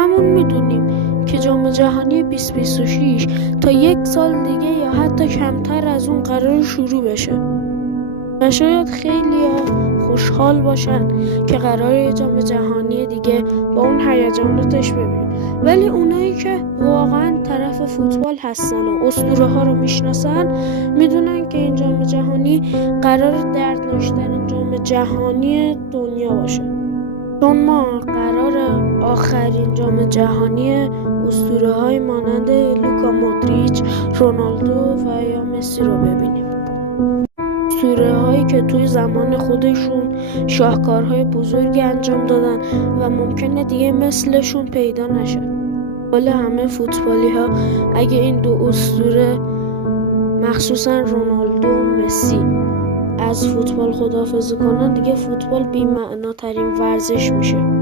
هممون میدونیم که جام جهانی 2026 تا 1 سال دیگه یا حتی کمتر از اون قرار شروع بشه و شاید خیلی خوشحال باشن که قراره یه جام جهانی دیگه با اون هیجاناتش ببینیم، ولی اونایی که واقعا طرف فوتبال هستن و اسطوره ها رو میشناسن میدونن که این جام جهانی قرار دردناکترین جام جهانی دنیا باشه، چون ما قرار آخرین جام جهانی اسطوره های مانند لوکا مودریچ، رونالدو و یا مسی رو ببینیم. اسطوره هایی که توی زمان خودشون شاهکارهای بزرگی انجام دادن و ممکنه دیگه مثلشون پیدا نشه. حالا همه فوتبالی ها اگه این دو اسطوره مخصوصا رونالدو و مسی از فوتبال خداحافظی کنن، دیگه فوتبال بی‌معناترین ورزش میشه.